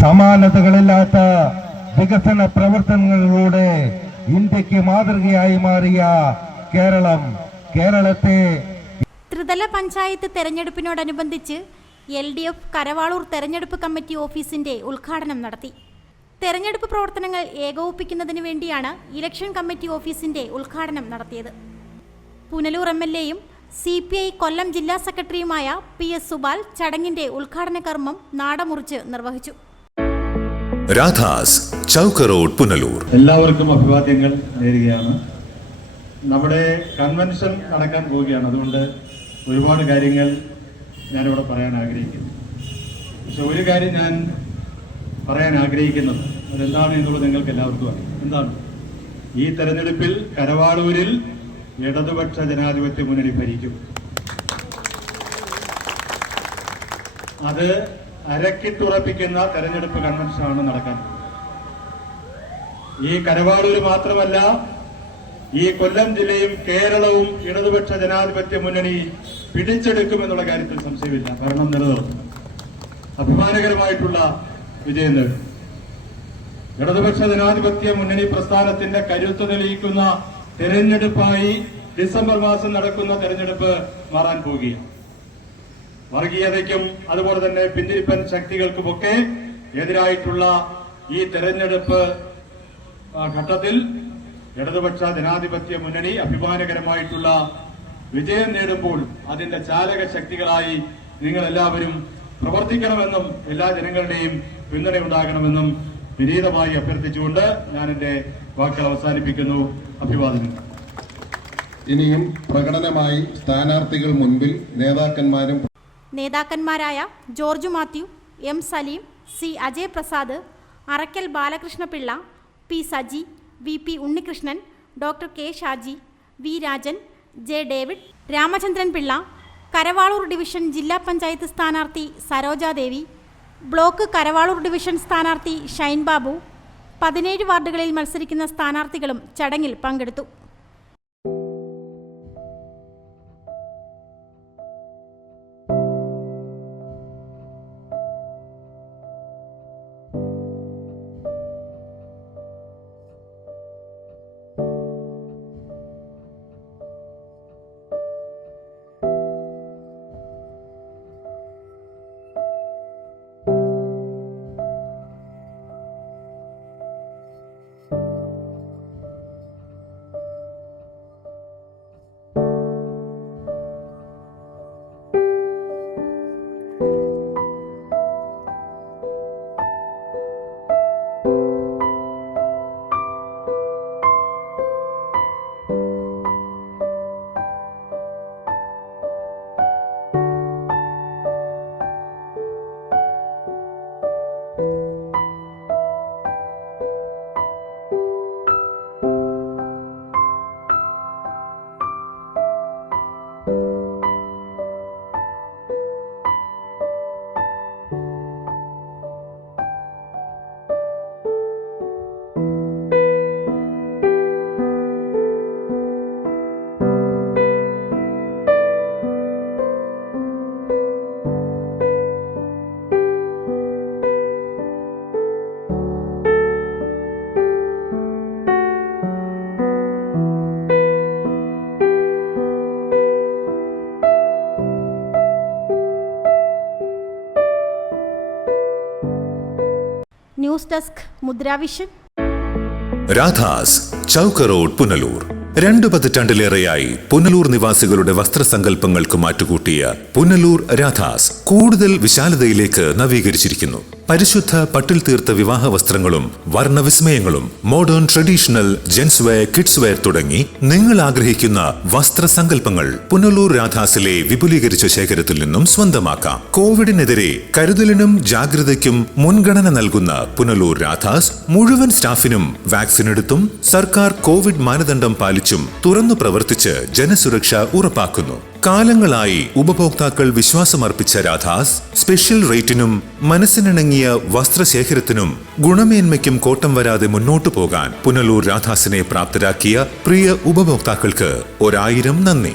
സമാനതകളില്ലാത്ത വികസന പ്രവർത്തനങ്ങളിലൂടെ ഇന്ത്യക്ക് മാതൃകയായി മാറിയ കേരളത്തെ ത്രിതല പഞ്ചായത്ത് തെരഞ്ഞെടുപ്പിനോടനുബന്ധിച്ച് LDF കരവാളൂർ തെരഞ്ഞെടുപ്പ് കമ്മിറ്റി ഓഫീസിന്റെ ഉദ്ഘാടനം നടത്തി. തെരഞ്ഞെടുപ്പ് പ്രവർത്തനങ്ങൾ ഏകോപിപ്പിക്കുന്നതിന് വേണ്ടിയാണ് ഇലക്ഷൻ കമ്മിറ്റി ഓഫീസിന്റെ ഉദ്ഘാടനം നടത്തിയത്. പുനലൂർ MLAയും CPI കൊല്ലം ജില്ലാ സെക്രട്ടറിയുമായ PS സുബാൽ ചടങ്ങിന്റെ ഉദ്ഘാടന കർമ്മം നാടമുറിച്ച് നിർവഹിച്ചു. രാധാസ് ചൗക്ക് റോഡ് പുനലൂർ. എല്ലാവർക്കും അഭിവാദ്യങ്ങൾ നേരുകയാണ്. നമ്മുടെ കൺവെൻഷൻ നടക്കാൻ പോവുകയാണ്. അതുകൊണ്ട് ഒരുപാട് കാര്യങ്ങൾ ഞാനിവിടെ പറയാൻ ആഗ്രഹിക്കുന്നു. പക്ഷെ ഒരു കാര്യം ഞാൻ പറയാൻ ആഗ്രഹിക്കുന്നത് അതെന്താണ് എന്നുള്ളത് നിങ്ങൾക്ക് എല്ലാവർക്കും അറിയാം. എന്താണ്? ഈ തെരഞ്ഞെടുപ്പിൽ കരവാളൂരിൽ ഇടതുപക്ഷ ജനാധിപത്യ മുന്നണി ഭരിക്കും. അത് അരക്കിട്ടുറപ്പിക്കുന്ന തെരഞ്ഞെടുപ്പ് കൺവെൻഷനാണ് നടക്കാൻ. ഈ കരവാളൂർ മാത്രമല്ല, ഈ കൊല്ലം ജില്ലയും കേരളവും ഇടതുപക്ഷ ജനാധിപത്യ മുന്നണി പിടിച്ചെടുക്കുമെന്നുള്ള കാര്യത്തിൽ സംശയമില്ല. ഭരണം നിലനിർത്തും. അഭിമാനകരമായിട്ടുള്ള വിജയം നേടും. ഇടതുപക്ഷ ജനാധിപത്യ മുന്നണി പ്രസ്ഥാനത്തിന്റെ കരുത്ത് തെളിയിക്കുന്ന തെരഞ്ഞെടുപ്പായി ഡിസംബർ മാസം നടക്കുന്ന തെരഞ്ഞെടുപ്പ് മാറാൻ പോവുകയാണ്. വർഗീയതയ്ക്കും അതുപോലെ തന്നെ പിന്തിരിപ്പൻ ശക്തികൾക്കുമൊക്കെ എതിരായിട്ടുള്ള ഈ തെരഞ്ഞെടുപ്പ് ഘട്ടത്തിൽ ഇടതുപക്ഷ ജനാധിപത്യ മുന്നണി അഭിമാനകരമായിട്ടുള്ള വിജയം നേടുമ്പോൾ അതിന്റെ ചാലക ശക്തികളായി നിങ്ങൾ എല്ലാവരും പ്രവർത്തിക്കണമെന്നും എല്ലാ ജനങ്ങളുടെയും പിന്തുണയുണ്ടാകണമെന്നും വിനീതമായി അഭ്യർത്ഥിച്ചുകൊണ്ട് ഞാൻ എന്റെ വാക്കുകൾ അവസാനിപ്പിക്കുന്നു. അഭിവാദനങ്ങൾ. ഇനിയും പ്രകടനമായി സ്ഥാനാർത്ഥികൾ മുൻപിൽ നേതാക്കന്മാരായ George Mathew, M Saleem, C Ajay Prasad, Arakkal Balakrishnapillai, P Saji, VP Unnikrishnan, doctor K Shaji, V Rajan, J David, Ramachandran Pillai, Karavalur division ജില്ലാ പഞ്ചായത്ത് സ്ഥാനാർത്ഥി സരോജാദേവി, ബ്ലോക്ക് കരവാളൂർ ഡിവിഷൻ സ്ഥാനാർത്ഥി ഷൈൻ ബാബു, 17 വാർഡുകളിൽ മത്സരിക്കുന്ന സ്ഥാനാർത്ഥികളും ചടങ്ങിൽ പങ്കെടുത്തു. News desk Mudravision. Radhas Chowk road Punalur. 2 പതിറ്റാണ്ടിലേറെയായി പുനലൂർ നിവാസികളുടെ വസ്ത്രസങ്കല്പങ്ങൾക്ക് മാറ്റുകൂട്ടിയ പുനലൂർ രാധാസ് കൂടുതൽ വിശാലതയിലേക്ക് നവീകരിച്ചിരിക്കുന്നു. പരിശുദ്ധ പട്ടിൽ തീർത്ത വിവാഹ വസ്ത്രങ്ങളും വർണ്ണവിസ്മയങ്ങളും modern traditional gents wear, kids wear തുടങ്ങി നിങ്ങൾ ആഗ്രഹിക്കുന്ന വസ്ത്രസങ്കല്പങ്ങൾ പുനലൂർ രാധാസിലെ വിപുലീകരിച്ച ശേഖരത്തിൽ നിന്നും സ്വന്തമാക്കാം. കോവിഡിനെതിരെ കരുതലിനും ജാഗ്രതയ്ക്കും മുൻഗണന നൽകുന്ന പുനലൂർ രാധാസ് മുഴുവൻ സ്റ്റാഫിനും വാക്സിൻ എടുത്തും സർക്കാർ കോവിഡ് മാനദണ്ഡം പാലിച്ചും തുറന്നു പ്രവർത്തിച്ച് ജനസുരക്ഷ ഉറപ്പാക്കുന്നു. കാലങ്ങളായി ഉപഭോക്താക്കൾ വിശ്വാസമർപ്പിച്ച രാധാസ് സ്പെഷ്യൽ റേറ്റിനും മനസ്സിനിണങ്ങിയ വസ്ത്രശേഖരത്തിനും ഗുണമേന്മയ്ക്കും കോട്ടം വരാതെ മുന്നോട്ടു പോകാൻ പുനലൂർ രാധാസിനെ പ്രാപ്തരാക്കിയ പ്രിയ ഉപഭോക്താക്കൾക്ക് 1000 നന്ദി.